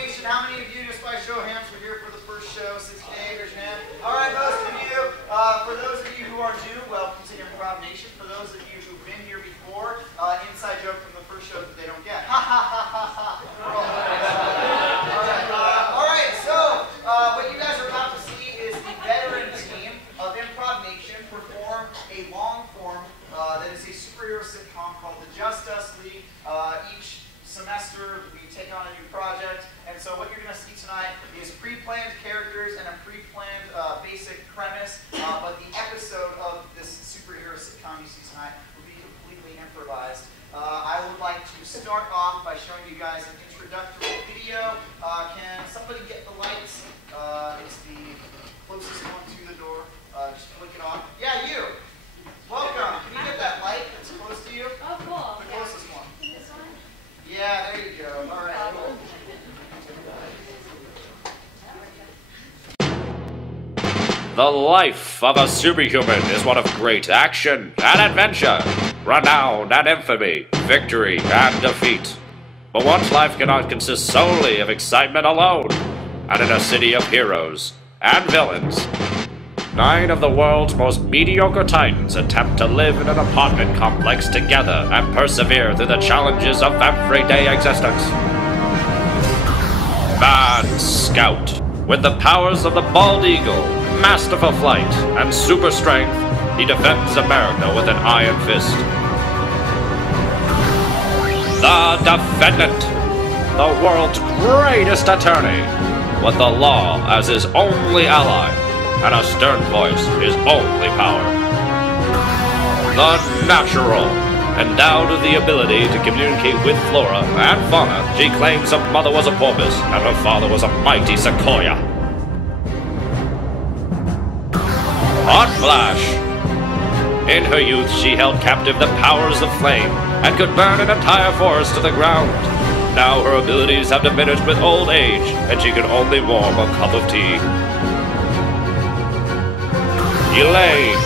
Nation, how many of you, just by show of hands, were here for the first show, 6K, raise your hand. All right, most of you. For those of you who are new, welcome to Improv Nation. For those of you who've been here before, inside joke from the first show that they don't get. Ha ha ha ha ha. All right, so what you guys are about to see is the veteran team of Improv Nation perform a long form that is a superhero sitcom called the Just Us League. Each semester we take on a new project, and so what you're going to see tonight is pre-planned characters and a pre-planned basic premise, but the episode of this superhero sitcom you see tonight will be completely improvised. I would like to start off by showing you guys an introductory video. Can somebody get the lights? It's the closest one to the door. Just flick it off. Yeah, you! Welcome. Can you get that light that's close to you? Oh, cool. The closest one. This one? Yeah, there you go. All right, cool. The life of a superhuman is one of great action and adventure, renown and infamy, victory and defeat. But one's life cannot consist solely of excitement alone, and in a city of heroes and villains, 9 of the world's most mediocre titans attempt to live in an apartment complex together and persevere through the challenges of everyday existence. Man Scout. With the powers of the bald eagle, masterful flight, and super strength, he defends America with an iron fist. The Defendant. The world's greatest attorney, with the law as his only ally, and a stern voice his only power. The Natural. Endowed with the ability to communicate with flora and fauna, she claims her mother was a porpoise and her father was a mighty sequoia. Hot Flash. In her youth, she held captive the powers of flame and could burn an entire forest to the ground. Now her abilities have diminished with old age, and she can only warm a cup of tea. Elaine.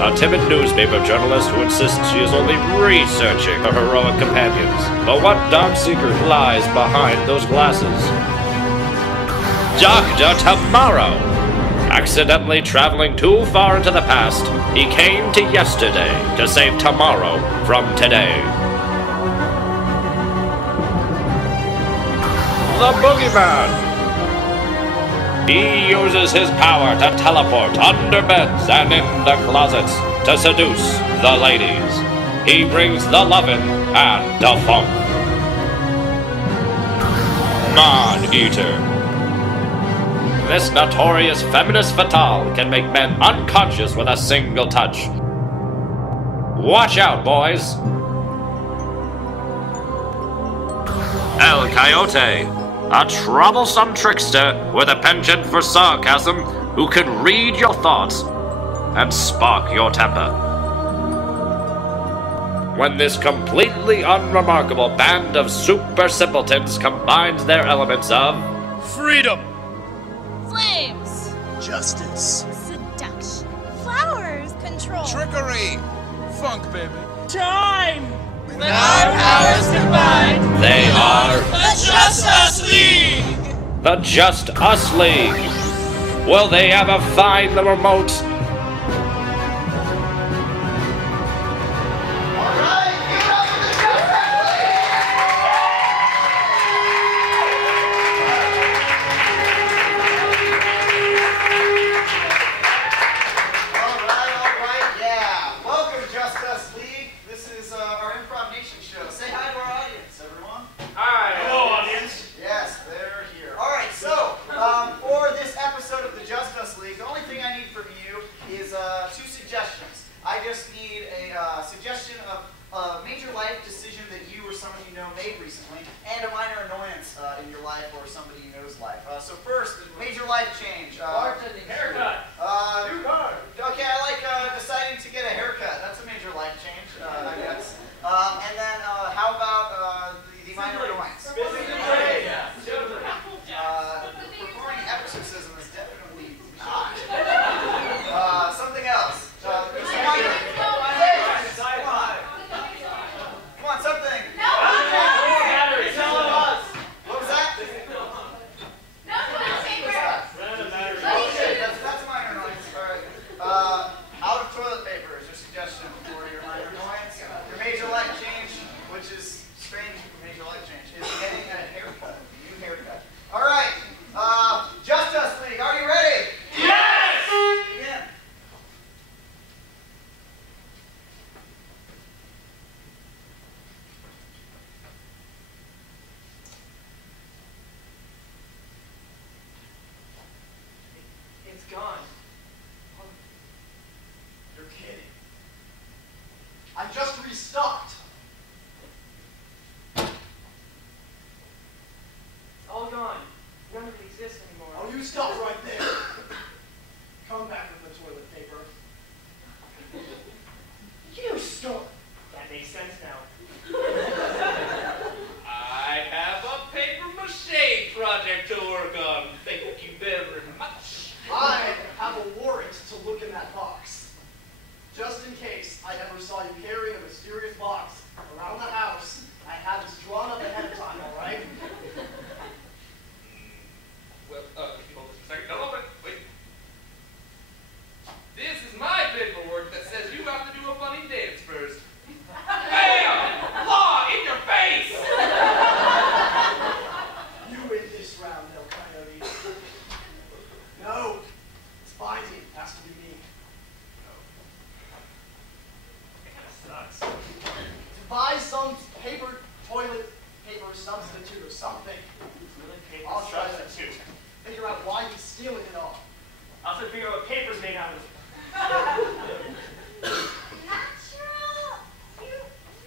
A timid newspaper journalist who insists she is only researching her heroic companions. But what dark secret lies behind those glasses? Dr. Tomorrow! Accidentally traveling too far into the past, he came to yesterday to save tomorrow from today. The Boogeyman! He uses his power to teleport under beds and into closets to seduce the ladies. He brings the lovin' and the funk. Man-Eater. This notorious feminist fatale can make men unconscious with a single touch. Watch out, boys! El Coyote. A troublesome trickster with a penchant for sarcasm who can read your thoughts and spark your temper. When this completely unremarkable band of super simpletons combines their elements of freedom, Flames. justice, Seduction. Flowers. Control. trickery, funk, baby. Time. With our powers combined, they are the Just Us League! the Just Us League. Will they ever find the remote? All right, give it up for the Just Us League! All right, yeah. Welcome, Just Us League. This is our Improv Nation show. Say hi to our audience, everyone. Hi. Hello, audience. Yes, they're here. All right, so for this episode of the Just Us League, the only thing I need from you is 2 suggestions. I just need a suggestion of a major life decision that you or somebody you know made recently, and a minor annoyance in your life or somebody you know's life. So first, major life change. Haircut. New car. Okay, I like deciding to get a haircut. That's a major life change, I guess. And then how about the minor annoyance? Performing exorcism is definitely not. Something else. Come on, something. What was that? I just restocked. It's all gone. None of it exists anymore. Oh, you stop right there. Come back with the toilet paper. You stole it. That makes sense now. I have a paper mache project to work on. Thank you very much. I have a warrant to look in that box. Just in case I ever saw you carrying a mysterious box around the house, I had this drawn up ahead of time, all right? Well, hold just a second. No, but wait. This is my paperwork that says you have to do a funny dance first. Bam! Law in your face! You win this round, El Coyote. No, it's binding. It has to be me. It kind of sucks. To buy some toilet paper substitute or something. Really paper I'll try to substitute. figure out why he's stealing it all. I'll also figure out what paper's made out of. Natural, you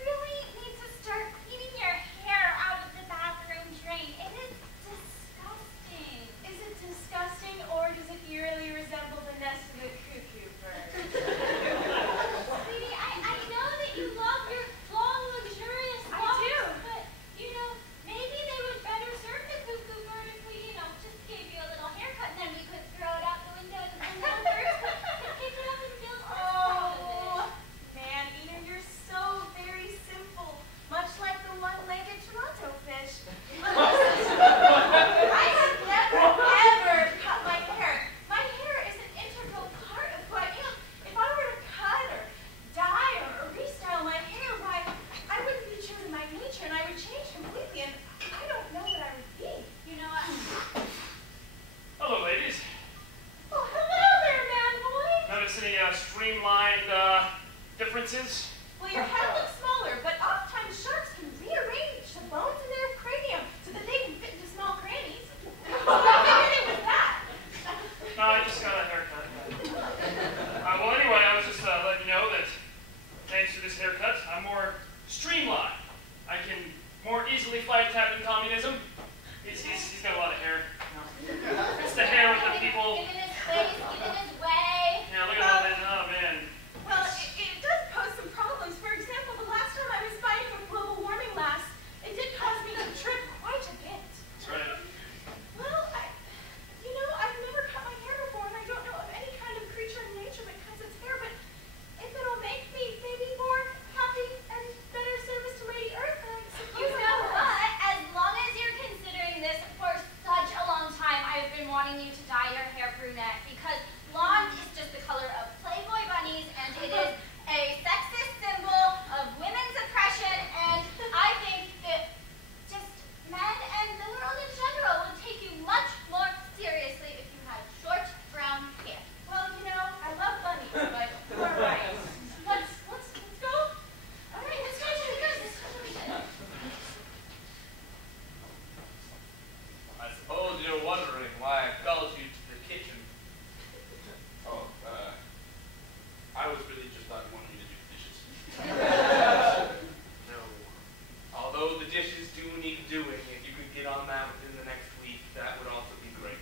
really need to start cleaning your hair out of the bathroom drain. It is disgusting. Is it disgusting or does it eerily resemble the nest of a cuckoo bird? Sweetie, I know that you love your long, luxurious I locks, do. but, maybe they would better serve the cuckoo bird if we, just gave you a little haircut and then we could throw it out the window and the little birds could pick it up and build nests out of it. Oh, man, Ina, you're so very simple. Much like the one-legged Toronto fish. I have never, ever cut my hair. My hair is an integral part of who I am. If I were to cut or dye or restyle my hair, why, I wouldn't be true to my nature and I would change completely and I don't know what I would be. You know what? Hello, ladies. Oh, hello there, man boy. Notice any streamlined differences? Well, your head looks smaller, but oftentimes sharks can rearrange the bones in their cranium so that they can fit into small crannies. I figured it was that. No, I just got a haircut. Well, anyway, I was just letting you know that thanks to this haircut, I'm more streamlined. I can more easily fight Captain Communism. He's got a lot of hair. It's the hair with the people. Get in his face, get in his way. Yeah, look at all that. Oh, man. Well, it does pose some problems. For example, the last time I was fighting with global warming last, it did cause me to trip quite a bit. That's right. Well, I've never cut my hair before, and I don't know of any kind of creature in nature that cuts its hair, but if it'll make me maybe more happy and better service to Lady Earth, then I suppose You I know will. what? As long as you're considering this for such a long time, I've been wanting you to dye your hair brunette because blonde is just the color of Playboy bunnies and it is a sexist symbol of women's oppression and I think that just men and the world in general would take you much more seriously if you had short brown hair. Well, I love bunnies, but you're right. Let's go. All right, let's go to the business. I suppose you're wondering why I called you to the kitchen. Oh, I was really just not wanting you to do the dishes. No. Although the dishes do need doing, if you could get on that within the next week, that would also be great.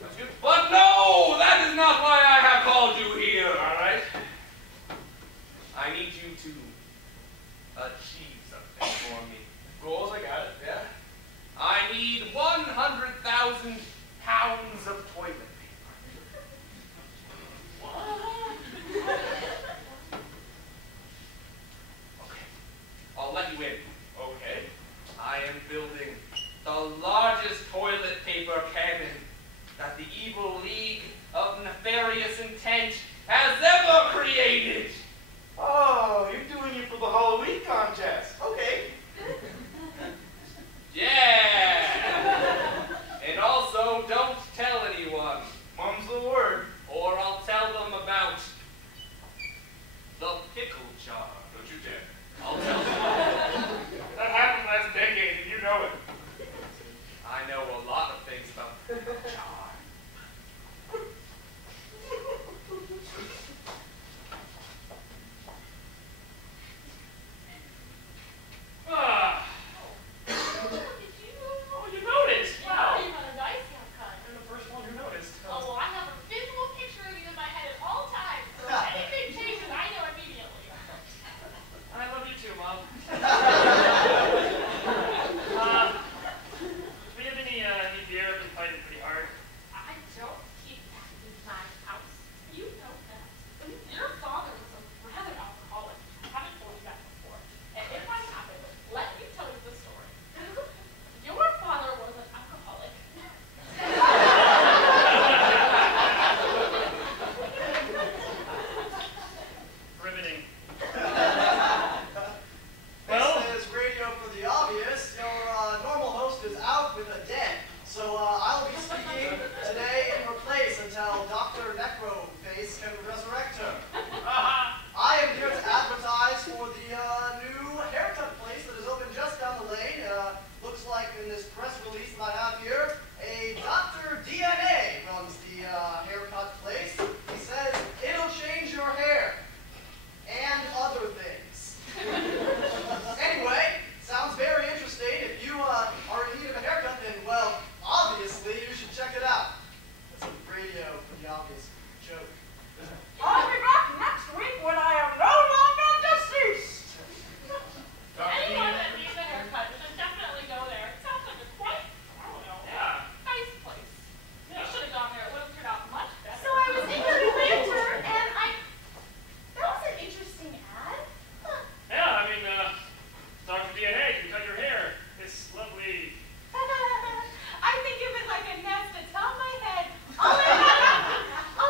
That's good. But no! That is not why I have called you here, alright? I need you to achieve something for me. Goals, I got it, yeah. I need 100,000 pounds of toilet paper. Okay, I'll let you in. Okay, I am building the largest toilet paper cannon that the evil League of Nefarious Intent has ever created. Oh, you're doing it for the Halloween contest. Okay. Yeah! And also, don't tell anyone. Mum's the word. Or I'll tell them about the pickle jar. Don't you dare. I'll tell them. That happened last decade, and you know it. I know a lot of things about the pickle jar. So I'll be speaking today in her place until Dr. Necroface can resurrect her. I am here to advertise for the new haircut place that is open just down the lane. Looks like in this press release that I have here, a Dr. DNA runs the haircut place. He says it'll change your hair and other things. Anyway, sounds very interesting. If you are in need of a haircut, then, well, obviously you should check it out. That's a radio for the obvious joke. I'll be back next week when I am no longer deceased. Anyone that needs a haircut should definitely go there. It sounds like a quite, I don't know, nice place. You should have gone there. It would have turned out much better. So I was in your planter, and that was an interesting ad. Huh. Yeah, I mean, Dr. DNA can cut your hair. It's lovely. I think of it like a nest atop my head. All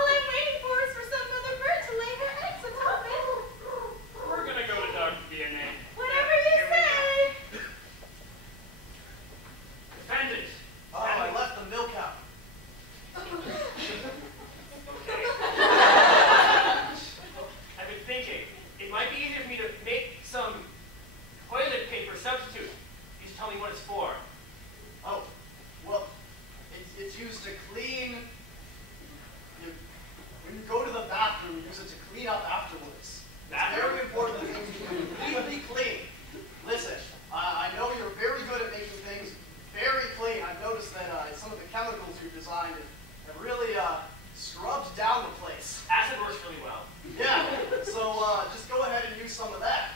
I'm waiting for is for some other bird to lay her eggs atop it. We're gonna go to Dr. DNA. Whatever you say. Defendant. Oh, I left the milk out. I've been thinking, it might be easier for me to make some toilet paper substitute. You should tell me what it's for. Oh, well, it's used to clean. When you go to the bathroom, you use it to clean up afterwards. It's very important that things be completely clean. Listen, I know you're very good at making things very clean. I've noticed that some of the chemicals you've designed have really scrubbed down the place. Acid works really well. Yeah, so just go ahead and use some of that.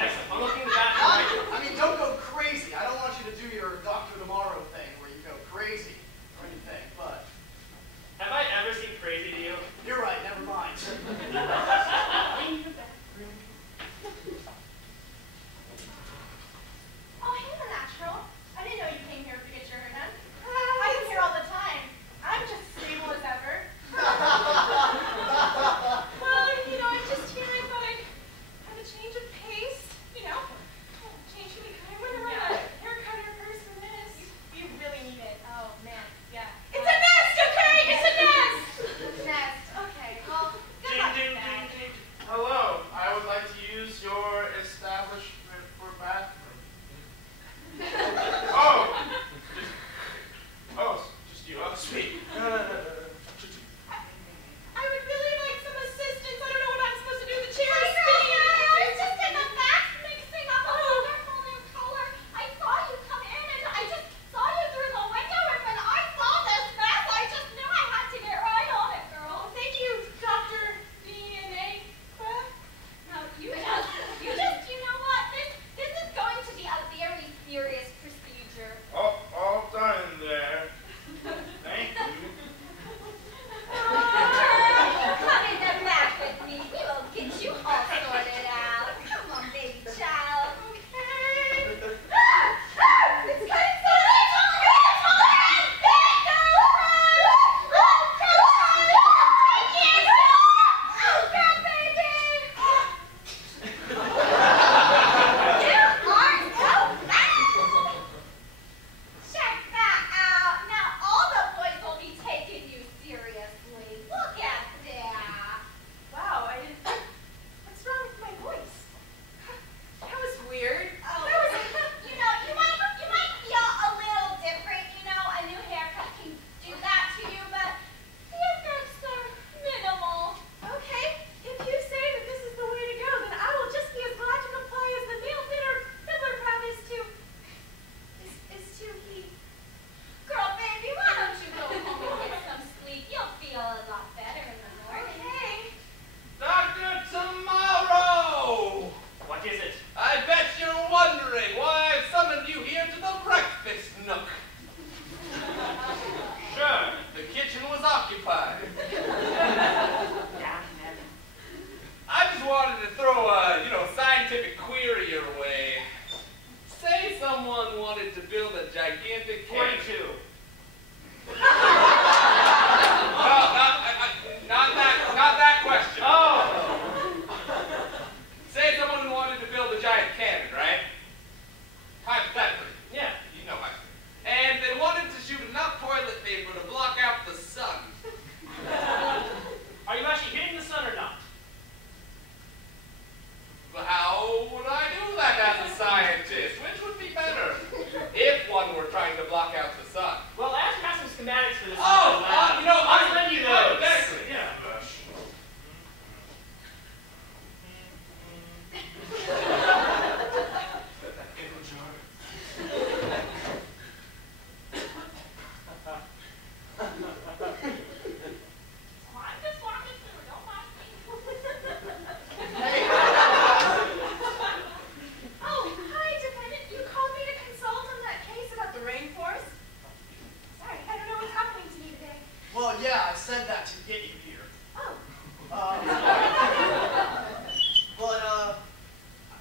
Excellent. I'm looking in the bathroom. I mean, don't go crazy. I don't want you to do your Dr. Tomorrow thing where you go crazy or anything, but Have I ever seemed crazy to you? you're right, never mind. Oh, hey, the natural. I didn't know you came here to get your hair done. I come here all the time. I'm just stable as ever. Well, I'm just here. I thought I'd have a change of pace. Change for the kind. When am I a haircut here first for this? You really need it. Oh, man. Yeah. It's a nest, okay? It's a nest. Nest. Okay. Well, good luck with that. Hello, I would like to use your establishment for bathroom. Just you. Oh, sweet. I would really like some assistance. I don't know what I'm supposed to do. The chair is Hi, girl. spinning. I was just in the back mixing up a wonderful new color. I saw you come in, and I just saw you through the window, and when I saw this mess, I just knew I had to get right on it, girl. Oh, thank you, Dr. DNA. No, you know what? This is going to be a very serious procedure. All done in there. Thank you. Come in the back with me. We will get you all sorted out. Come on, baby child. Okay. It's getting so Check that out. Now all the boys will be taking you seriously. Look at that. Wow, I didn't. What's wrong with my voice? That was weird. Oh, you might feel a little different. A new haircut can do that to you, but the effects are minimal. Okay, if you say that this is the way to go, then I will just be as glad to comply as the nail fiddler promised to. Is to he. Girl, baby, why don't you go home and get some sleep? You'll feel a lot better in the morning. Okay. Dr. Tomorrow! What is it? I bet you're wondering why I've summoned you here to the breakfast nook. Sure, the kitchen was occupied. I just wanted to throw a, scientific query your way. Say someone wanted to build a gigantic 42. Not that question. Oh! Say someone wanted to build a giant cannon, right? Hypothetically. Yeah. You know hypothetically. block out the sun. Well, I actually have some schematics for this. You know, I'll send you those. Excellent. Yeah. I'm just walking through. Don't mind me. Oh, hi, defendant. You called me to consult on that case about the rainforest? Sorry, I don't know what's happening to me today. Well, yeah, I said that to get you here. Oh.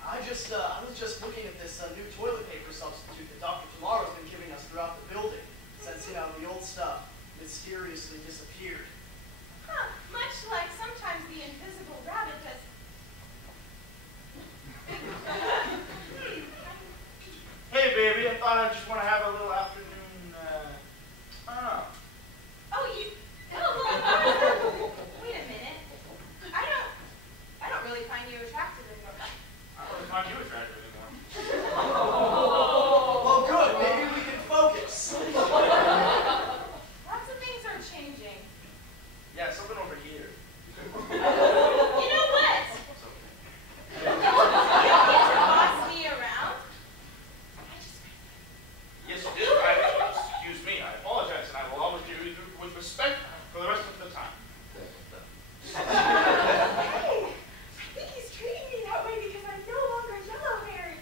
I was just looking at this new toilet paper substitute that Dr. Tomorrow's been giving us throughout the building, since, the old stuff mysteriously disappeared. Huh, much like sometimes the invisible rabbit does. Hey, baby, I thought I just want to have a little afternoon, Oh, wait a minute. I don't really find you attractive anymore. I don't really find you attractive anymore. Well, good. Maybe we can focus. Lots of things are changing. Yeah, something over here. You know what? You don't get to boss me around. Yes, you do. Excuse me. I apologize, and I will always treat you with respect for the rest of the time. Hey, I think he's treating me that way because I'm no longer yellow-haired.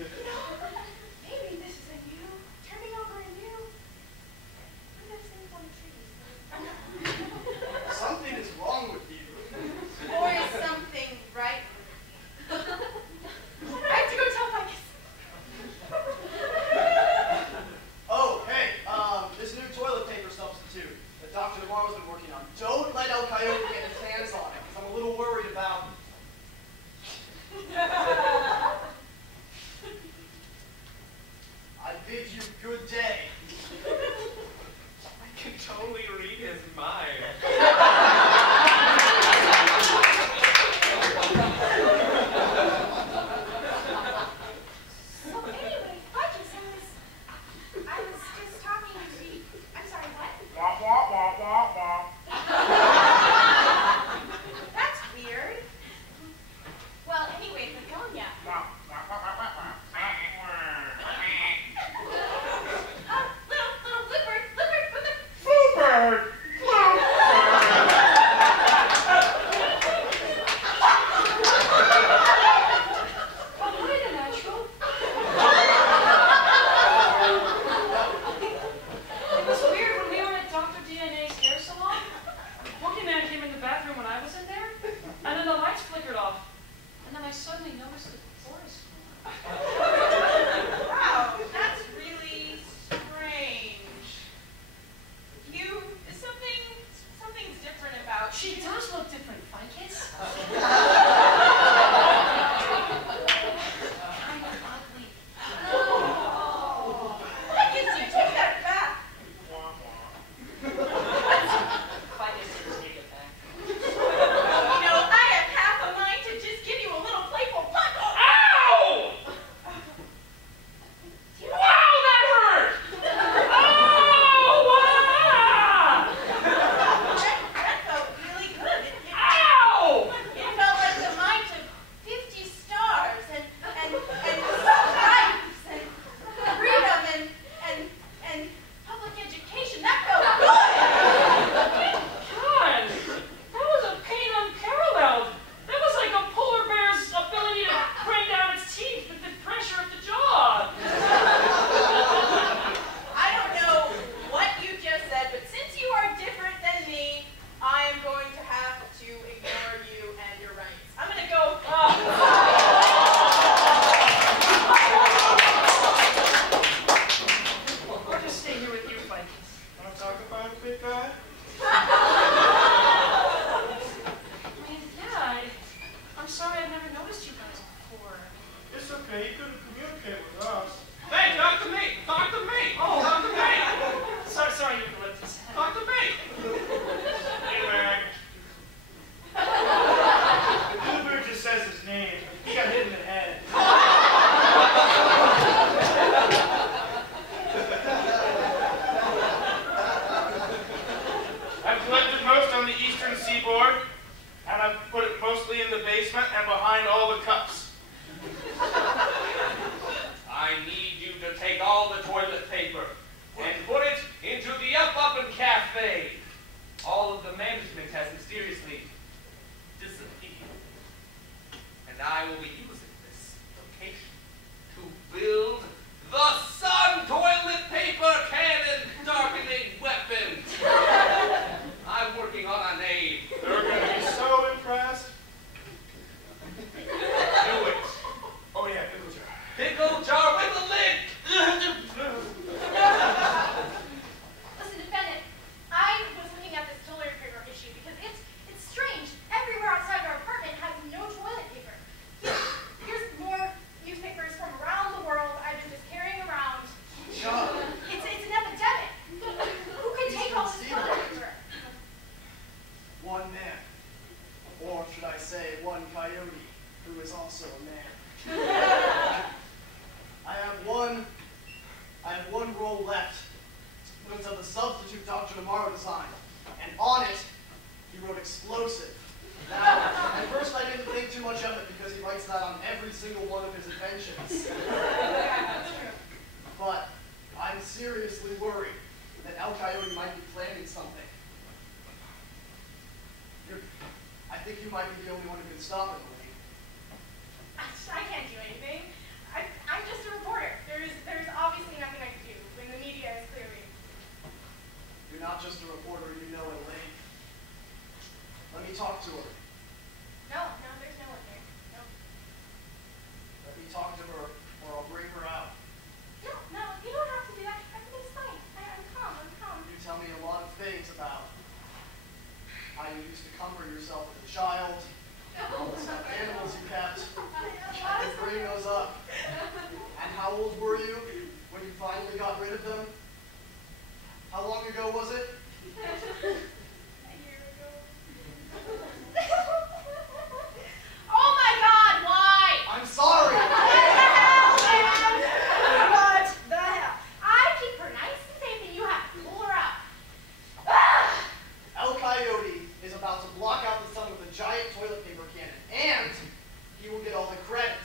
Maybe this is turning over a new. What are those things on the trees? Something is wrong with you. Or is something right with me? I have to go tell Ficus. Oh, hey, this new toilet paper substitute that Dr. Tomorrow's been working on. Don't let El Coyote get his hands on it, because I'm a little worried about him. I bid you good day. I can totally read his mind. So anyway, Ficus, I was just talking to I'm sorry, what? Wah, wah, wah, wah, wah. That's weird. Well, anyway, Begonia. Wah, wah, wah, wah, wah, wah. Little Bluebird, Bluebird. Bluebird! Quite a natural. before, and I've put it mostly in the basement and behind all the cups. I need you to take all the toilet paper and put it into the Up and Cafe. All of the management has mysteriously disappeared. And I will be using this location to build the Sun Toilet Paper Cannon Darkening Weapon. I'm working on a name. They're going to be so impressed. Do it. Oh yeah, pickle jar. Pickle jar with a lid. Listen, defendant, I was looking at this toilet paper issue because it's strange. Everywhere outside our apartment has no toilet paper. Here's more newspapers from around the world I've been just carrying around. It's an epidemic. Who can take all this toilet paper? One man, or should I say one coyote, who is also a man. I have one roll left. It's of the substitute Dr. Tomorrow designed, and on it, he wrote explosive. Now, at first I didn't think too much of it because he writes that on every single one of his inventions. But I'm seriously worried that El Coyote might be planning something. I think you might be the only one who can stop it, Lee. I can't do anything. I'm just a reporter. There's obviously nothing I can do when the media is clearly. You're not just a reporter, you know it, Lee. Let me talk to her. No, there's no one there. No. Let me talk to her, or I'll bring her out. No, you don't have to do that. Everything's fine. I'm calm. You tell me a lot of things about how you used to comfort yourself as a child, all the stuffed animals you kept. I can bring those up. And how old were you when you finally got rid of them? How long ago was it? A year ago. Oh my God! Why? I'm sorry! What the hell? I keep her nice and safe, and you have to pull her out. El Coyote is about to block out the sun with a giant toilet paper cannon, and he will get all the credit.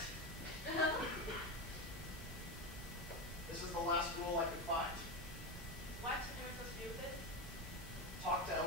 This is the last rule I could find. What am I supposed to do with this? Talk to El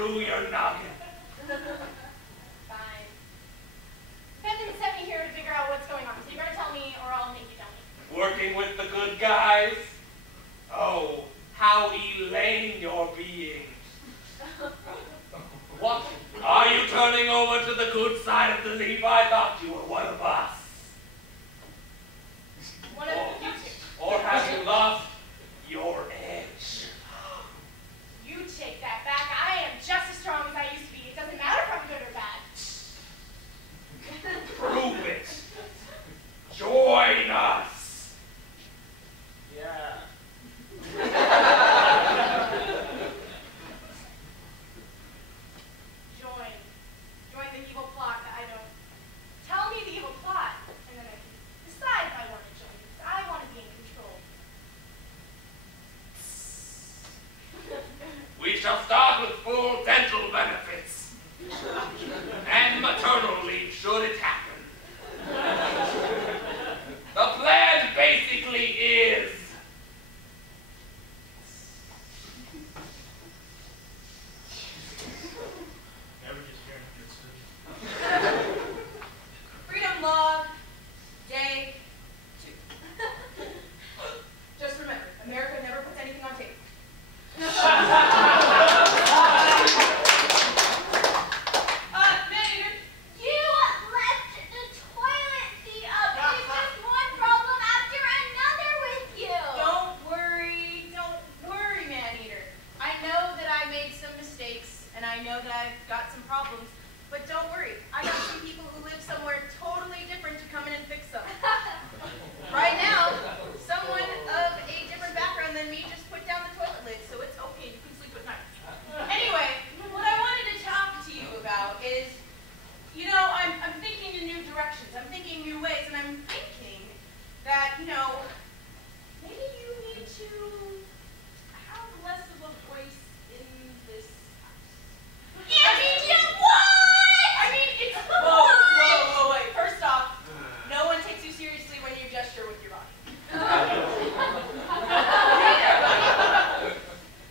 through your noggin. Fine. Benton sent me here to figure out what's going on, so you better tell me or I'll make you tell me. Working with the good guys? Oh, how elaine you're being. What? Are you turning over to the good side of the leaf? I thought you were one of us. One of you two. Or have you lost your edge? You take that back. I am just as strong as I used to be. It doesn't matter if I'm good or bad. Prove it. Join us. Yeah. Join the evil plot that I don't. Tell me the evil plot, and then I can decide if I want to join. Because I want to be in control. We shall start with full dental benefits. And maternal leave should it happen. The plan basically is Never just hearing a good story. Freedom Log, Day 2. Just remember, America never puts anything on tape. Man-eater, You left the toilet seat up. It's just one problem after another with you. don't worry, Man-eater. I know that I made some mistakes, and I know that I've got some problems, but don't worry. I got some people who live somewhere totally different to come in and fix them. Right now, someone of a different background than me just put down the toilet lid, so it's okay. You can sleep at night. Anyway, what I wanted to talk to you about is, you know, I'm thinking in new directions. I'm thinking new ways, and I'm thinking that, you know, maybe you need to have less of a voice in this house. I mean, it's whoa, wait. First off, no one takes you seriously when you gesture with your body.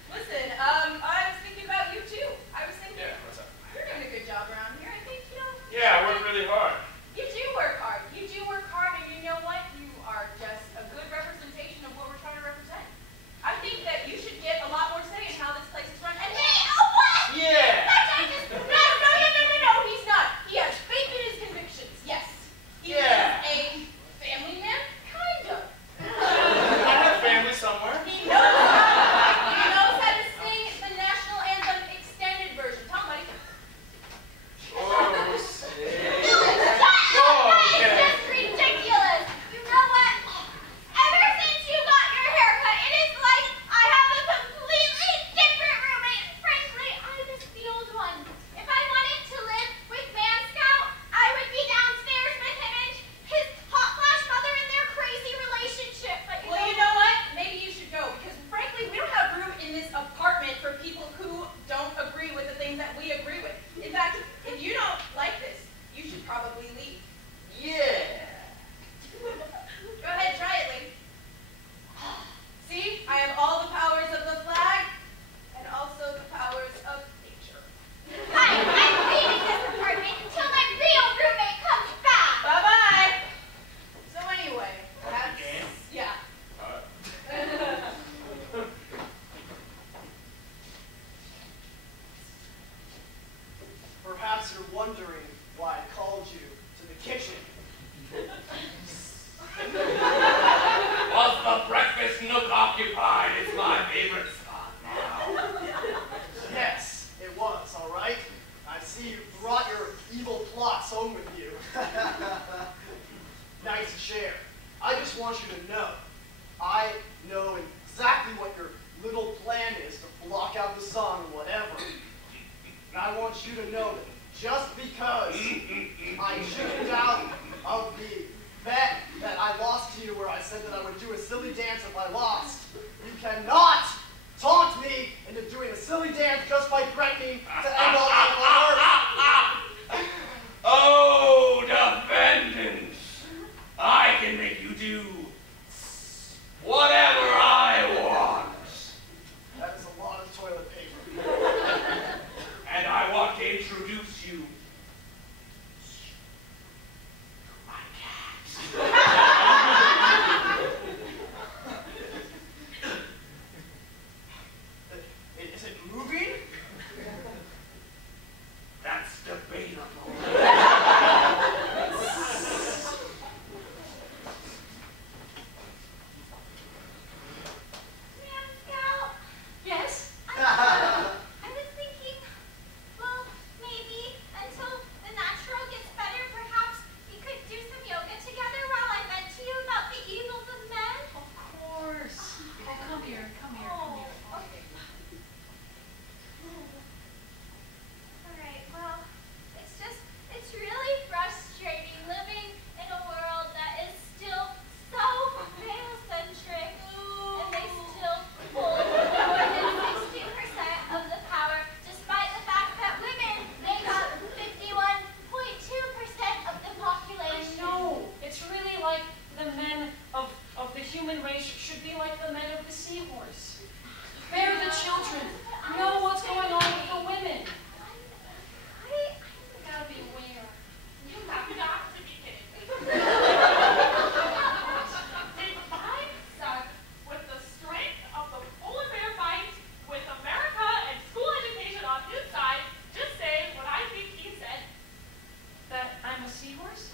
Listen, I was thinking about you too. I was thinking What's up? you're doing a good job around here. I think, you know. Yeah, I work really hard. You do work hard. You do work hard, and you know what? You are just a good representation of what we're trying to represent. I think that you should get a lot more say in how this place is run. And What? Yeah. no, he's not. He has faith in his convictions. Yes. He Yeah. is a family man, kind of. I have family somewhere. He knows how to sing the national anthem extended version. Tell him, buddy. Oh, say. That is just ridiculous. You know what? Ever since you got your haircut, it is like I have a completely different roommate. Frankly, I miss the old one. If I wanted to live with Man Scout, I would be downstairs with him and his hot flash mother in their crazy relationship. But Well, you know what? Maybe you should go, because frankly, we don't have room in this apartment for people who don't agree with the things that we agree with. In fact, if you don't like this, you should probably leave. Yeah. Go ahead, try it, lady. See, I have all the powers of the flag and also the powers of nature. I'm leaving this apartment until my real roommate comes back. Bye-bye. So anyway, that's, game? yeah. Perhaps you're wondering why I called you to the kitchen. Was the breakfast nook occupied? It's my favorite spot now. Yes, it was, all right? I see you brought your evil plots home with you. Nice chair. I just want you to know, I know exactly what your little plan is to block out the sun or whatever. And I want you to know that just because I chickened out of the bet that I lost to you where I said that I would do a silly dance if I lost, you cannot taunt me into doing a silly dance just by threatening to end all my work. Oh, defendant! I can make you do whatever I want. That is a lot of toilet paper. introduce you to my cat. Is it moving? That's debatable. Yes? I was thinking, well, maybe until the natural gets better, perhaps we could do some yoga together while I vent to you about the evils of men. Of course. Oh, come here, come here, come here. Okay. All right, well, it's really frustrating living in a world that is still so male-centric, and they still hold more than 60% of the power, despite the fact that women make up 51.2% of the population. No, it's really like the men of the human race should be like the men of the seahorse. Bear the children. Know what's going on with the women. I Gotta be aware. You have got to be kidding me. Did my son, with the strength of the polar bear fight, with America and school education on his side, just say what I think he said? That I'm a seahorse?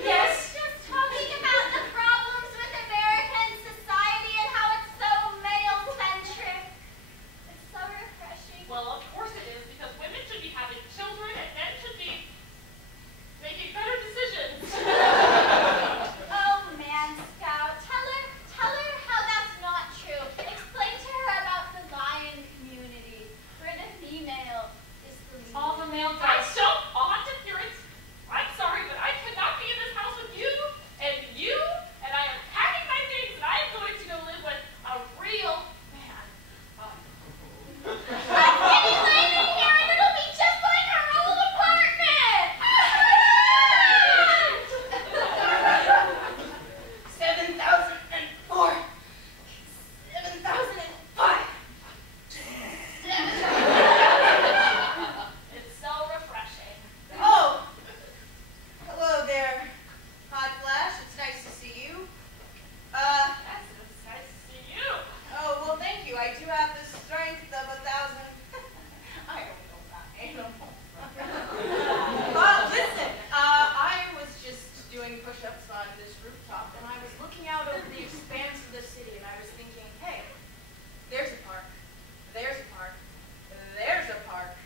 Yes. Just talking about the problems with American society and how it's so male-centric. It's so refreshing. Well, of course it is, because women should be having children and men should be making better decisions. Oh, man, Scout, tell her how that's not true. Explain to her about the lion community, where the female is the lead. All the male I guys. don't want to hear it. I'm sorry, but I cannot be in this house with you, and I am packing my things, and I am going to go live with a real man. I'm getting late in here, and it'll be just like our old apartment. 7,004. 7,005. It's so refreshing. Oh, hello there, Hot Flash. It's nice to see you. Yes, it's nice to see you. Oh, well, thank you. I do have the strength of 1,000. I don't know that animal. Listen, I was just doing push-ups on this rooftop, and I was looking out over the expanse of the city, and I was thinking, hey, there's a park. There's a park. There's a park.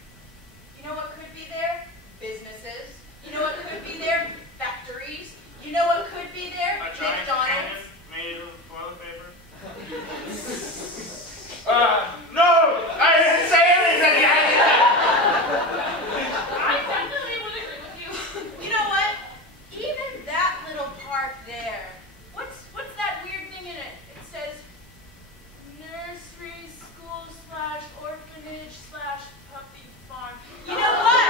You know what could be there? Businesses. You know what could be there? Factories. You know what could be there? A giant cannon McDonald's. made of toilet paper. No! I didn't say anything! I definitely would agree with you. You know what? Even that little park there. What's that weird thing in it? It says nursery school / orphanage / puppy farm. You know what?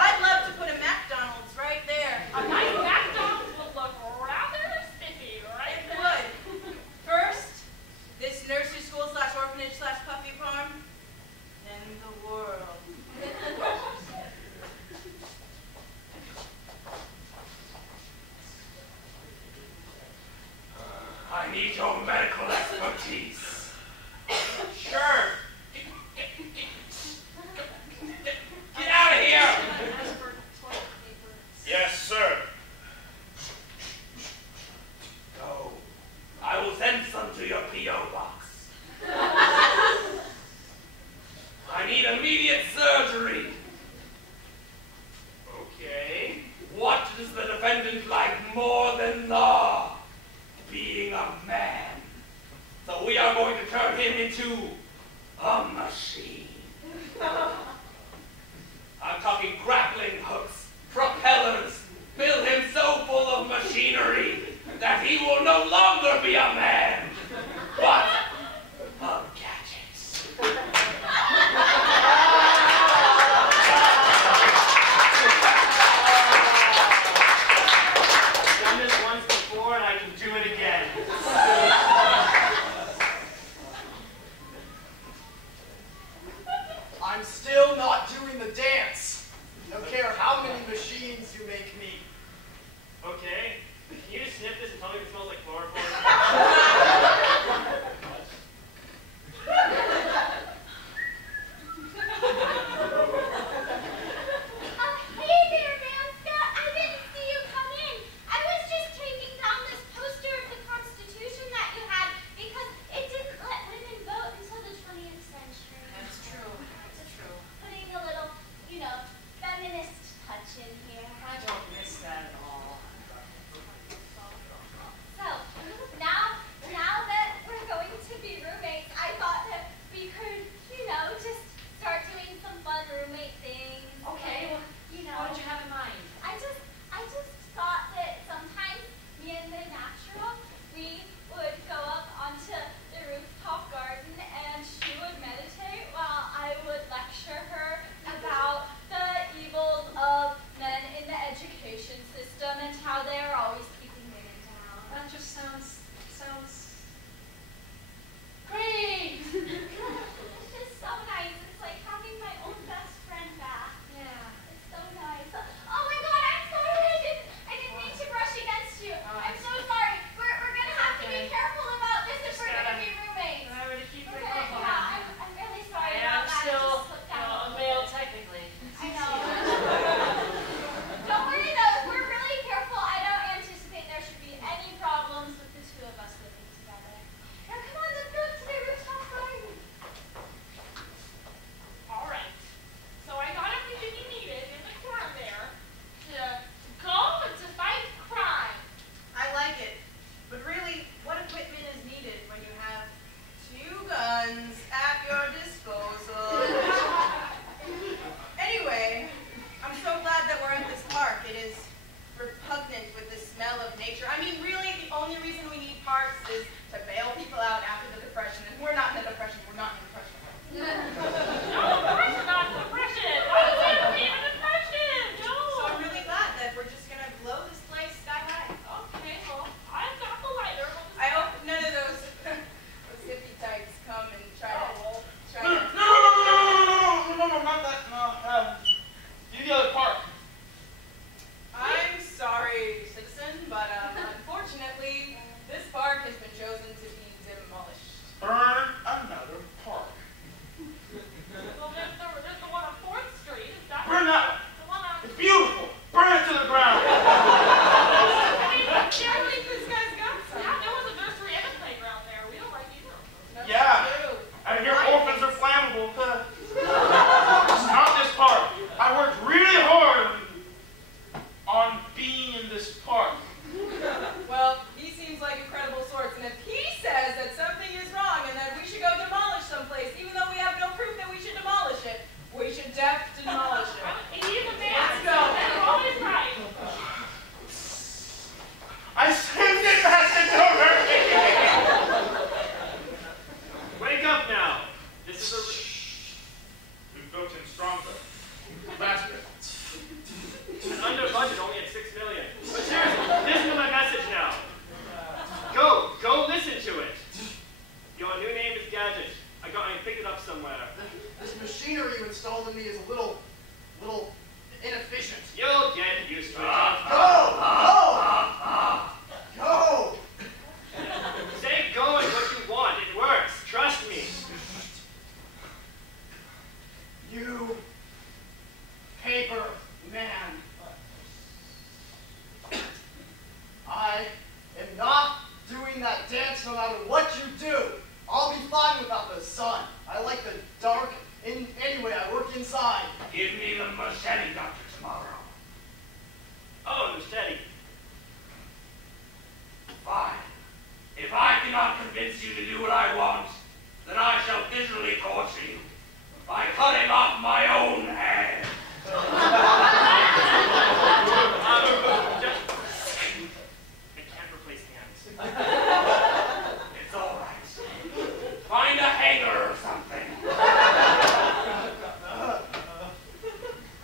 I'd love to put a McDonald's right there. A nice McDonald's would look rather spiffy, right? It would. First, this nursery school / orphanage / puppy farm. Then the world. I need your medical expertise. Sure. Get out of here! Ask for toilet paper. Yes, sir. Go. I will send some to your P.O. box. I need immediate surgery. Okay. What does the defendant like more than being a man? So we are going to turn him into a machine. I'm talking grappling hooks, propellers, fill him so full of machinery that he will no longer be a man, but a gadget. I'm still not doing the dance. Don't care how many machines you make me. Okay. Can you just sniff this and tell me if it smells like chloroform? Hey there, Vanska. I didn't see you come in. I was just taking down this poster of the Constitution that you had because it didn't let women vote until the 20th century. That's true. That's true. Putting a little, feminist touch in here. I don't miss that at all. So, now that we're going to be roommates, I thought that we could, just start doing some fun roommate things. Okay, well, what did you have in mind? I just thought that sometimes me and the natural, we would go up onto the rooftop garden and she would meditate while I would lecture her about the evils of men in the education system and how they are always keeping women down. That just sounds great. It's just so nice. It's like having my own best friend back. Yeah. It's so nice. Oh my God, I'm sorry. I didn't mean to brush against you. I'm so sorry. We're gonna have to be careful about this if we're gonna be roommates. Remember to keep it Okay, clean. yeah, I'm really sorry I am about that. It still just slipped out. a male technically. I know. Don't worry though, if we're really careful, I don't anticipate there should be any problems with the two of us living together. Now come on, let's go to the rooftop garden. All right. So I got everything you needed in the corner there to go and to fight crime. I like it. But really, what equipment is needed when you have 2 guns at your disposal? Anyway, I'm so glad that we're at this park. It is repugnant with the smell of nature. I mean, really, the only reason we need parks is to bail people out after the Depression. And we're not in the Depression. We're not in the Depression. No, of course not depression. I was never in a depression. No. So I'm really glad that we're just going to blow this place sky high. Okay, well, I've got the lighter. I hope none of those hippie types come and try to. No, not that. No. Do the other part. I'm sorry, citizen, but unfortunately, this park has been chosen to be demolished. Burn another park. Well, there's the one on 4th Street. Is that Burn that the one on? one. It's beautiful. Burn it to the ground. I mean, I think this guy's got some. yeah, there was a nursery and a playground there. We don't like either of them. That's Yeah. true. I hear orphans are flammable. Not this park. I worked really hard on being in this park. Well, he seems like incredible sorts, and if he says that something is wrong and that we should go demolish someplace, even though we have no proof that we should demolish it, we should demolish it. He's a man. Let's go. They're always right. I saved it back to over. Wake up now. This is a... We've built him stronger. Faster. And under budget, only at $6 million. But seriously, listen to my message now. Go listen to it. Your new name is Gadget. I picked it up somewhere. This machinery you installed in me is a little inefficient. You'll get used to it. Go! Go! Say go is what you want. It works. Trust me. You paper man. I am not doing that dance no matter what you do. I'll be fine without the sun. I like the dark. Anyway, I work inside. Give me the machete, Doctor, tomorrow. Oh, machete. Fine. If I cannot convince you to do what I want, then I shall visually torture you by cutting off my own hand. I can't replace hands. It's all right. Find a hanger or something.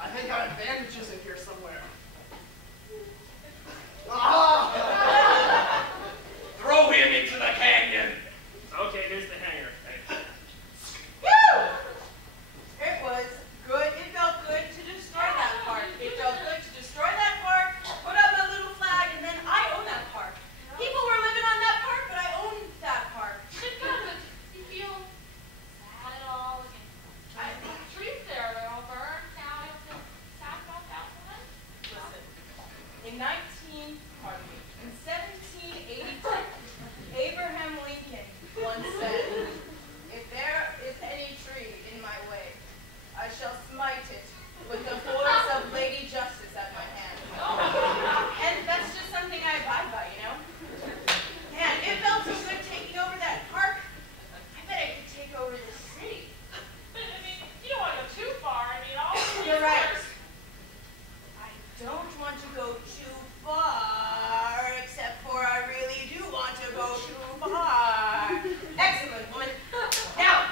I think I have bandages in here somewhere. Throw him into the canyon. Okay, here's the hanger. Woo! It was fight it with the force of Lady Justice at my hand. And that's just something I abide by, you know? Man, it felt so good taking over that park. I bet I could take over the city. But, I mean, you don't want to go too far. I mean, all You're right. I don't want to go too far, except for I really do want to go too far. Excellent, woman. Now,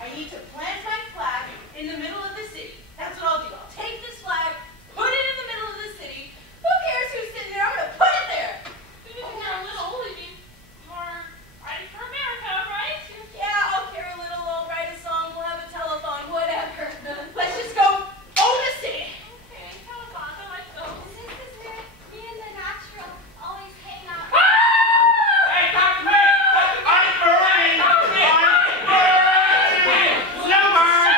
I need to plant my flag in the middle of the city. That's what I'll do. I'll take this flag, put it in the middle of the city. Who cares who's sitting there? I'm going to put it there. Even if you're a little, I mean, you're fighting for America, right? Yeah, I'll care a little. I'll write a song. We'll have a telethon, whatever. Let's just go own the city. Okay, telethon, I like those. This is where me and the natural always hang out. Hey, talk to me! I'm burning! I'm burning! Lumber!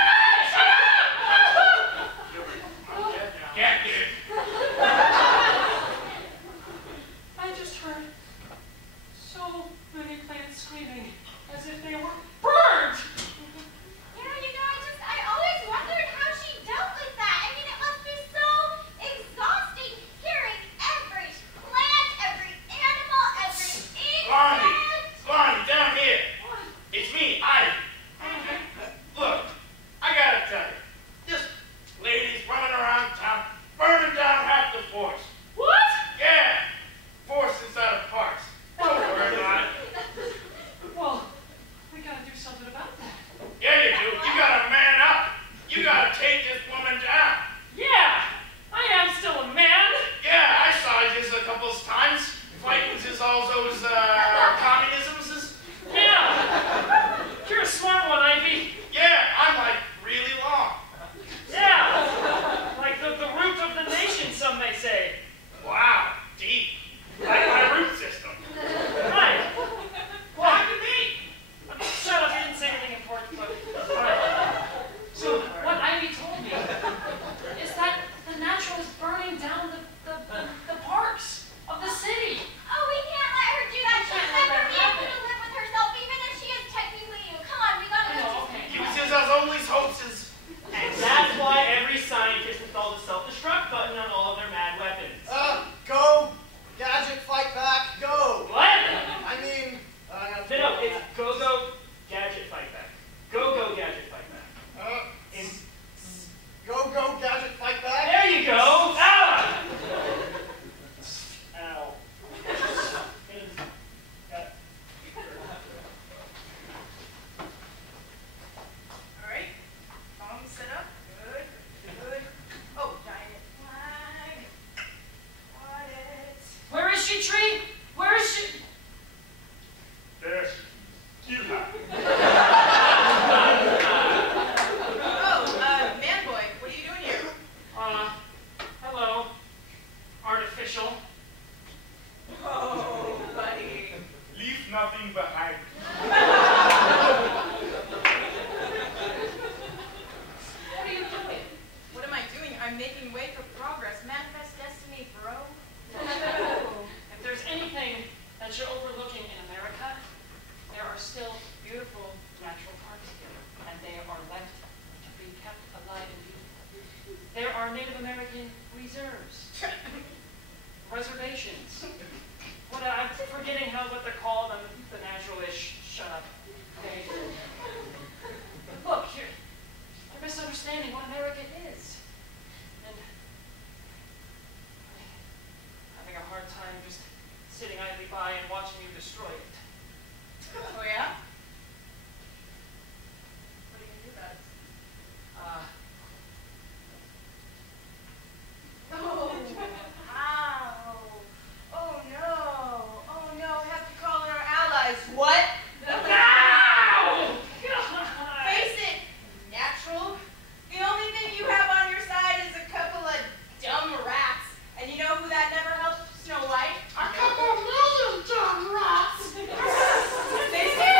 Can't get it. I just heard so many plants screaming as if they were burned. Yeah, you know, I always wondered how she dealt with that. I mean, it must be so exhausting hearing every plant, every animal, every Lonnie! insect. Lonnie, down here! It's me, Ivy. Look, I gotta tell you, this lady's running around town, burning down half the forest. What? Yeah, forest inside of parks. Don't worry about it. Well, we gotta do something about that. Yeah, you do. You gotta man up. You gotta take this woman down. Yeah, I am still a man. Yeah, I saw this a couple of times. Fighting with all those communisms. Yeah, you're a smart one, Ivy. Yeah, I'm like really long. Yeah, like the root of the nation, some may say. Wow, deep. Like my root system. Right. Talk to me. Shut up, you didn't say anything important, but... Right. So, what Ivy told me is that the natural is burning down the parks of the city. Oh, we can't let her do that. She'll Can't let never that be able happen. to live with herself, even if she is technically you. Come on, we gotta I go know, do okay. Uses as always hoaxes. And that's why every scientist installed a self-destruct button on all of their mad weapons. Go, Gadget, fight back, go. What? I mean, No, it's go, gadget, fight back. Go, gadget, fight back. go, Gadget, fight back. There you go. Ah! Ow. All right. Bomb set up. Good, good. Oh, giant flag. Got it. Where is she, Tree? Where is she? There, you have. Oh, man boy, what are you doing here? Hello. Artificial. Oh, buddy. Leave nothing behind. What are you doing? What am I doing? I'm making way for progress. Manifest destiny, bro. If there's anything that you're overlooking in America, there are still beautiful natural parks here, and they are left to be kept alive and beautiful. There are Native American reserves, reservations. I'm forgetting what they're called. The naturalish. Shut up. Okay. Look, you're misunderstanding what America is, and I'm having a hard time just sitting idly by and watching you destroy it. Oh, yeah? What are you going to do about it? Oh, ow. Oh, no. Oh, no. I have to call in our allies. What? Ow! Face it, natural. The only thing you have on your side is a couple of dumb rats. And you know who that never helped? Snow White. A couple million dumb rats. They say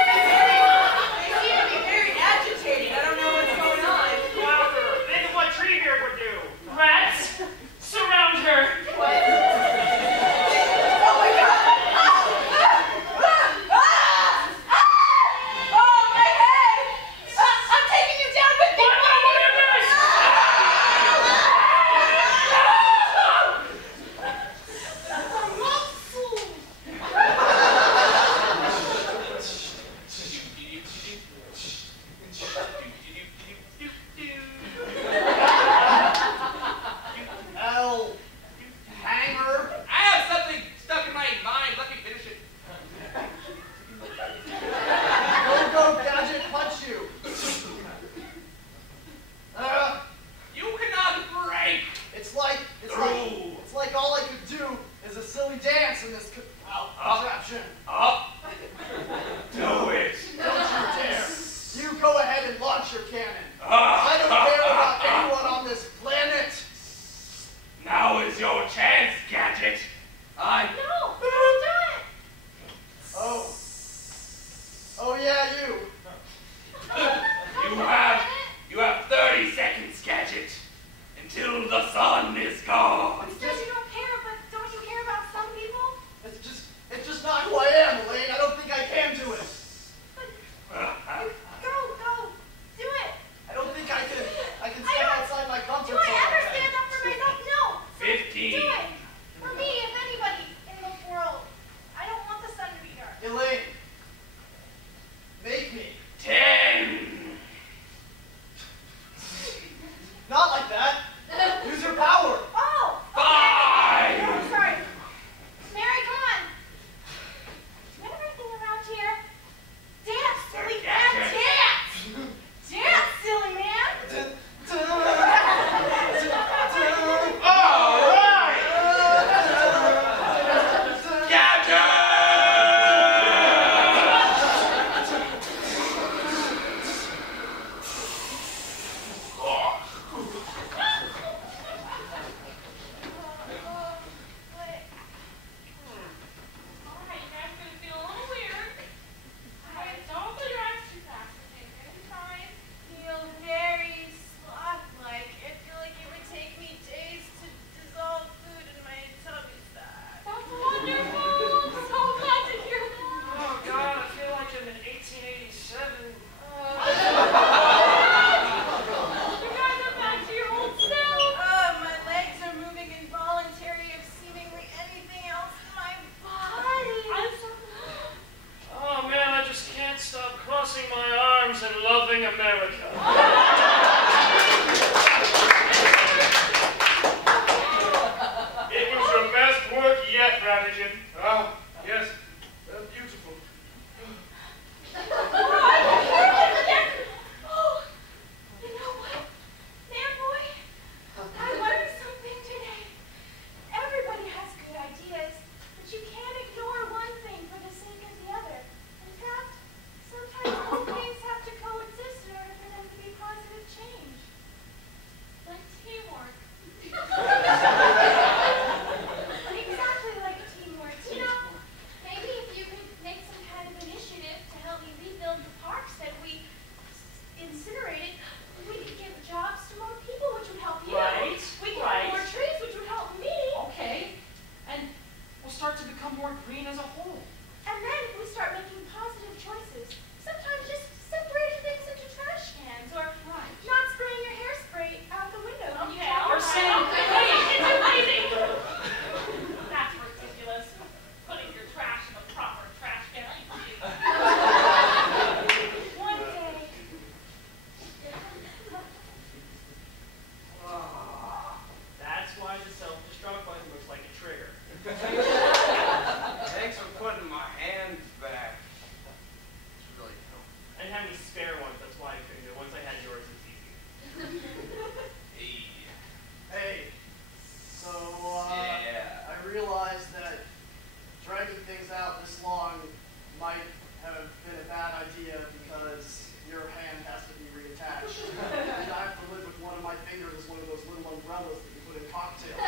umbrellas that you put in cocktails.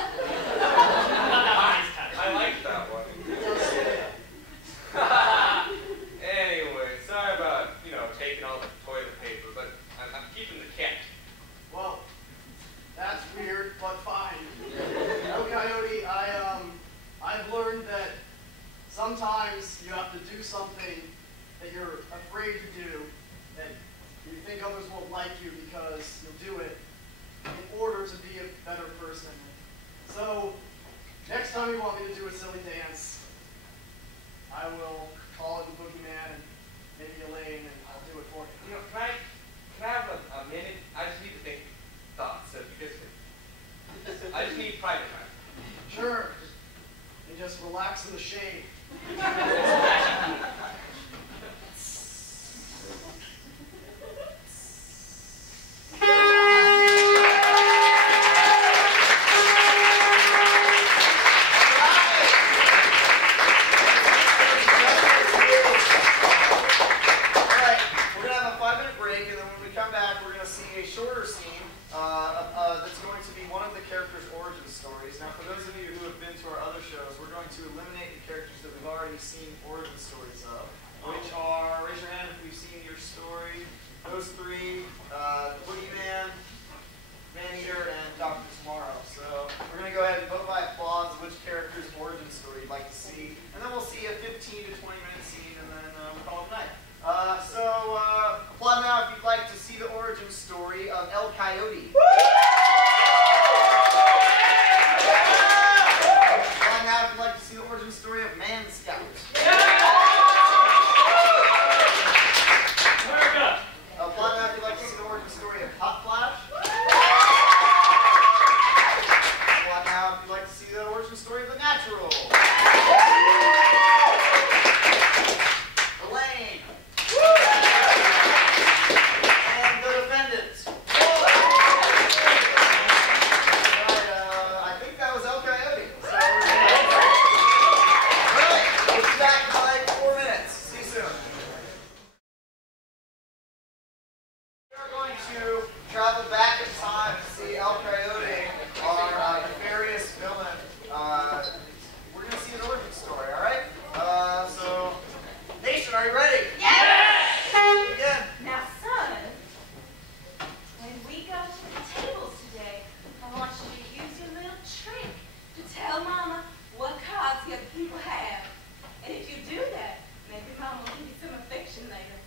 I like that one. Anyway, sorry about, taking all the toilet paper, but I'm keeping the cat. Well, that's weird, but fine. El Coyote, I've learned that sometimes you have to do something that you're afraid to do, that you think others won't like you because you'll do it in order to be a better person. So, next time you want me to do a silly dance, I will call it the Boogeyman and maybe Elaine, and I'll do it for you. Can I have a minute? I just need to think thoughts. I just need private time. Sure. And just relax in the shade. Seen origin stories of, which are, raise your hand if we've seen your story, those three, the Boogeyman, Man-Eater, and Dr. Tomorrow. So we're going to go ahead and vote by applause which character's origin story you'd like to see, and then we'll see a 15 to 20 minute scene, and then we'll call it a night. So applaud now if you'd like to see the origin story of El Coyote. Applaud now if you'd like to see the origin story of Man Scout. Applaud now if you'd like to see the origin story of Hot Flash. Applaud now if you'd like to see the origin story of The Natural. Elaine. And the defendant. Alright, I think that was El Coyote. So alright, we'll be back in like 4 minutes. See you soon. We're going to travel back in time to see El Coyote, our nefarious villain. We're going to see an origin story, alright? So, Nation, are you ready? Yes! Again. Now, son, when we go to the tables today, I want you to use your little trick to tell Mama what cards the other people have. And if you do that, maybe Mama will give you some affection later.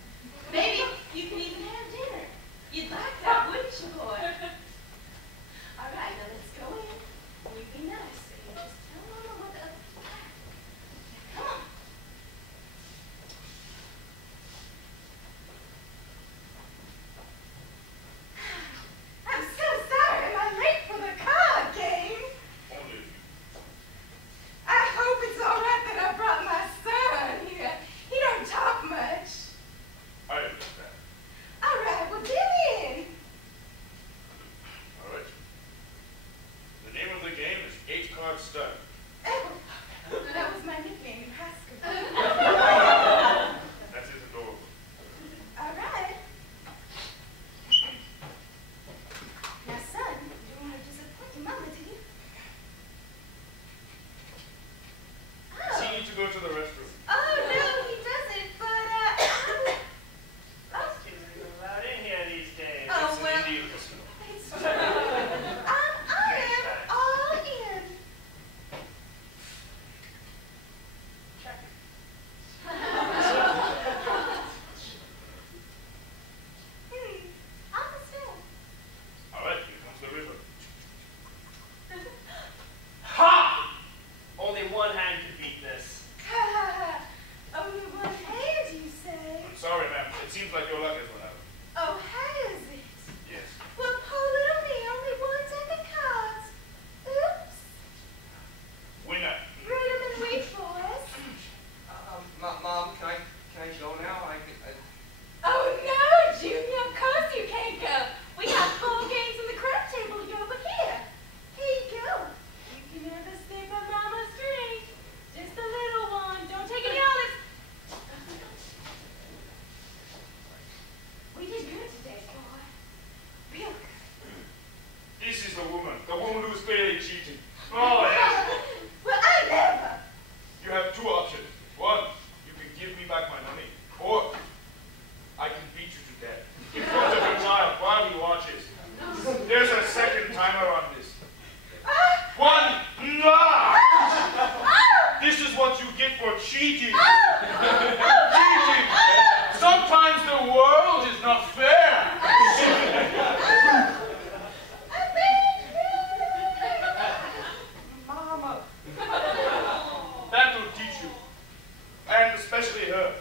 Maybe you can even have dinner. You'd like that, wouldn't you, boy? All right, now let's go in. And you be nice. And you just tell Mama what the other people have. Now, come on. I'm so sorry. Am I late for the card game? I hope it's all right that I brought my son here. He don't talk much. I understand. All right, well, get in. All right. The name of the game is 8-card stud. Oh, that was my nickname in high school. That is adorable. All right. Now, son, you don't want to disappoint your mama, do you? Does he Oh. need to go to the restroom? Oh, no, he doesn't, but, Kids are even allowed in here these days. Oh, It's well. an Indian casino. It's true. I am all in. Understand. All right, here comes the river. Ha! Only one hand could beat this. Only one hand, you say? I'm sorry, ma'am. It seems like your luck has run out. Oh, has it? Yes. Well, poor little me, only one deck of cards. Oops. Winner. Read 'em and wait for us. Mom, can I go now? Oh, no, Junior, of course you can't go. We got 4 games on the craft table to go over here. Here you go. You can have a sip of Mama's drink. Just a little one. Don't take any olives. We did good today, boy. Real good. This is the woman clearly cheating. Oh, yes. Well, I never. You have two options. One, you can give me back my money, or I can beat you to death in front of your child while he watches. There's a second timer on this. One, nah! This is what you get for cheating. Cheating! Sometimes the world is not fair. Mama. That will teach you. And especially her.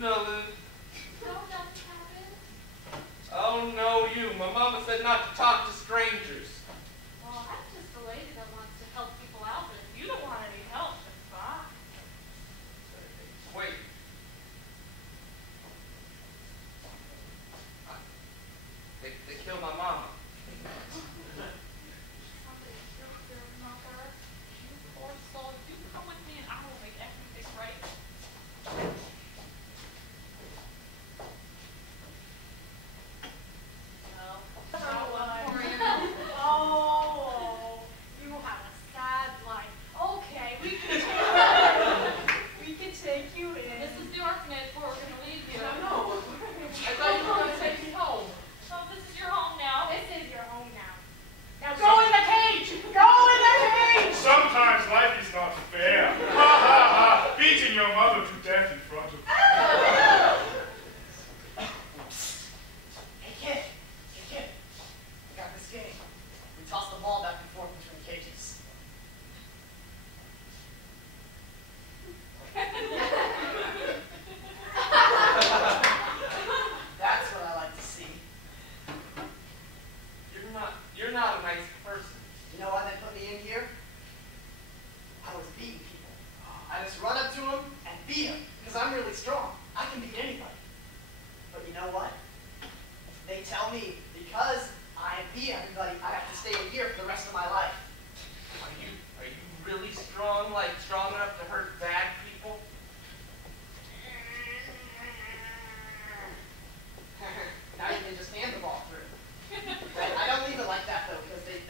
No, oh, no, you. My mama said not to talk to strangers. Well, I'm just a lady that wants to help people out, but if you don't want any help, that's fine. Wait. They killed my mama. Somebody killed their mother. You poor soul. You come with me and I will make everything right. Oh, you have a sad life. Okay, we can take you in. This is the orphanage where we're going to leave you. No. I thought you were going to take me home. So this is your home now. This is your home now. Now go in the cage. Go in the cage. Sometimes life is not fair. Ha ha ha! Beating your mother to death in front of you. Hey kid, I got this game. We toss the ball back and forth between cages. That's what I like to see. You're not a nice person. You know why they put me in here? I was beating people. I just run up to them and beat them because I'm really strong. I can beat anybody. But you know what? They tell me because I beat everybody, I have to stay in here for the rest of my life. Are you really strong? Like strong enough to hurt bad people? Now you can just hand the ball through. I don't leave it like that though because they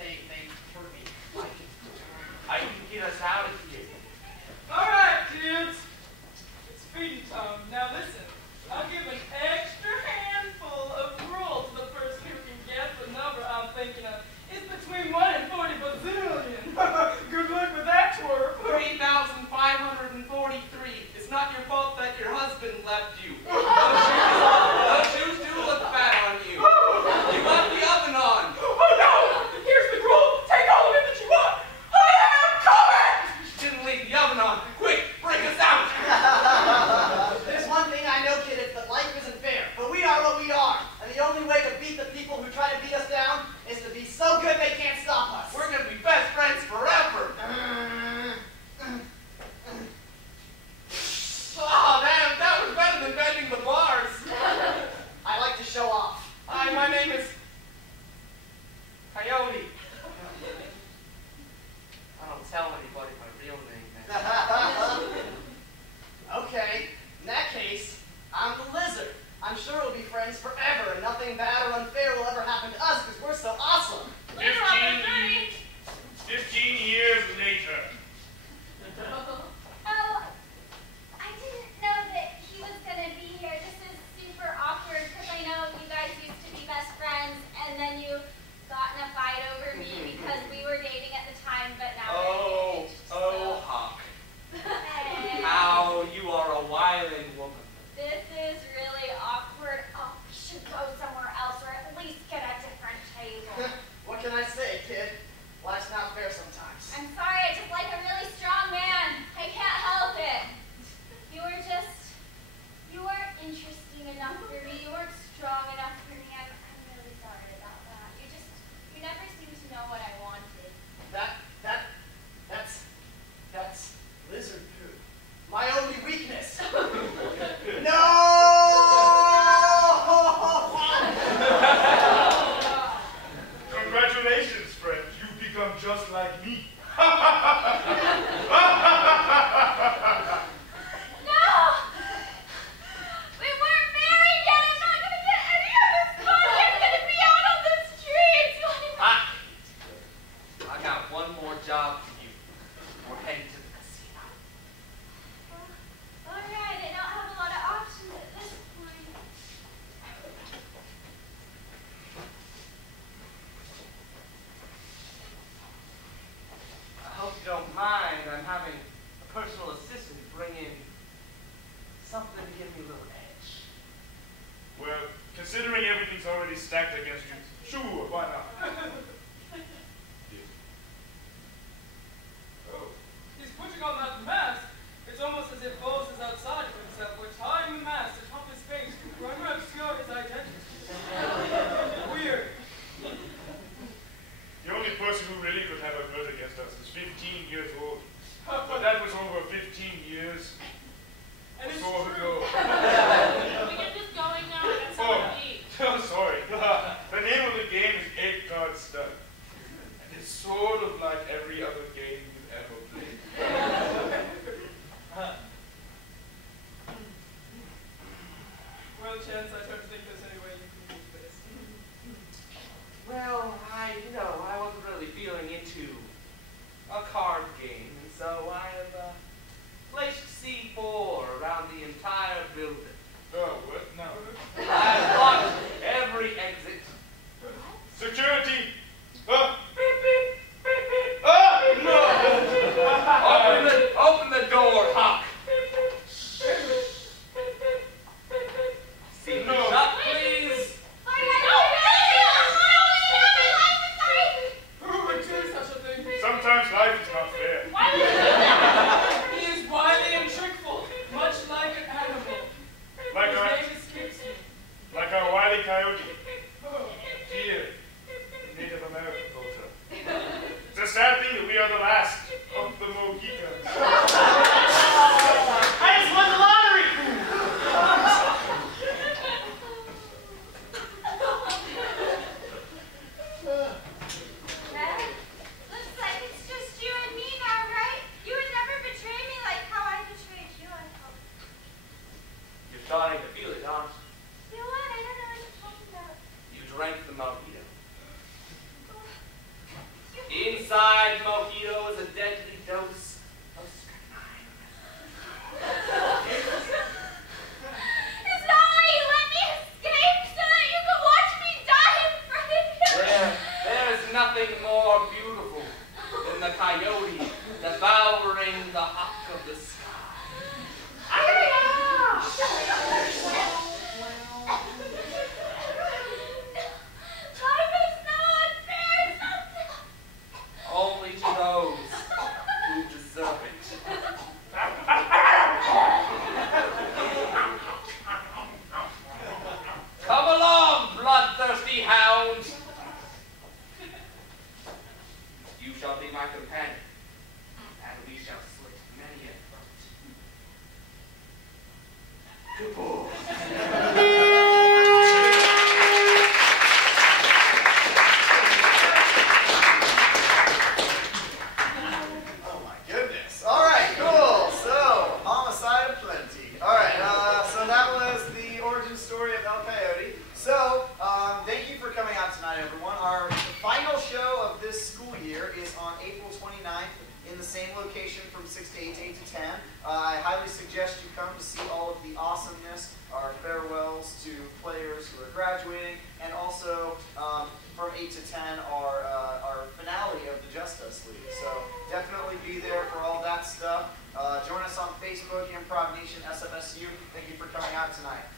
hurt me. I can get us out of here. All right, kids. It's feeding time. Now listen. I'll give an extra handful of gruel to the person who can guess the number I'm thinking of. It's between 1 and 40 bazillion. Good luck with that, twerp. 3,543. It's not your fault that your husband left you. Those shoes do look fat on you. You left the oven on. Oh no! Here's the gruel. Take all of it that you want. I am coming! You didn't leave the oven on. Quick, bring us out. There's one thing I know, kid, it's that life isn't fair. But we are what we are. And the only way to beat the people who try to beat us down is to be so good they can't stop us. We're going to be best friends forever. Oh, damn, that was better than bending the bar. me a little edge. Well, considering everything's already stacked against you, sure, why not? Oh, he's putting on that mask. It's almost as if Bose is outside of himself, with tying the mask atop his face to further obscure his identity. Weird. The only person who really could have a grudge against us is 15 years old. But that was over 15 years. And it's So true. ago. Can we get this going now? I got something to eat. I'm sorry. The name of the game is 8-Card Stud. And it's sort of like every other game you've ever played. Well, Chance, I don't think there's any way you can do this. Well, I wasn't really feeling into a card game, and so I have placed C4 around the entire building. Oh, what? No. I've blocked every exit. Security! Beep, beep, beep, beep. Ah! No! Open the door, Huck. See No. shut, please. Who would do such a thing? Sometimes life is not fair. He is wily and trickful, much like an animal. Like His our, name escapes me. like our wily coyote. Here, Native American culture. It's a sad thing that we are the last of the Mohicans. I just won the lottery! Dad, looks like it's just you and me now, right? You would never betray me like how I betrayed you, I hope. You're starting to feel it, aren't You know what? I don't know what you're talking about. you? You drank the mojito. You Inside the mojito is a deadly dose of strychnine. Is that why you let me escape? So that you could watch me die in front of you? There's nothing more beautiful than the coyote devouring the huck of the sky. Life is so unfair sometimes. Only to those who deserve it. Come along, bloodthirsty hound. You shall be my companion, and we shall slit many a throat. Oh my goodness. All right, cool. So, homicide aplenty. All right, so that was the origin story of El Coyote. So, thank you for coming out tonight, everyone. Our final show of this school year is on April 29th in the same location from 6 to 8 to 8 to 10. I highly suggest you come to see all of the awesomeness, our farewells to players who are graduating, and also from 8 to 10 our finale of the Justice League. So definitely be there for all that stuff. Join us on Facebook, Improv Nation, SFSU. Thank you for coming out tonight.